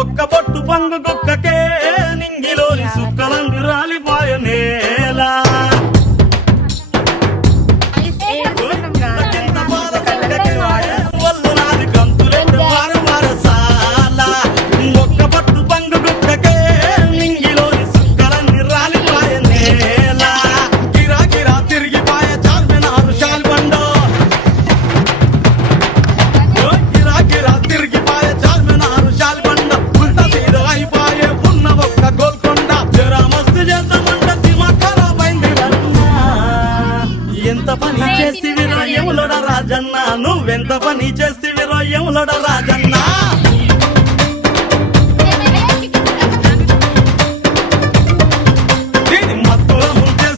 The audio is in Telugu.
ఒక్క పొట్టు పంగు కుక్కకే నింగిలోని సుక్కలందు రాలిపోయ నేలా ఎంత పని చేసి విరోయములోడ రాజన్న నువ్వెంత పని చేసి విరోయములోడ రాజన్న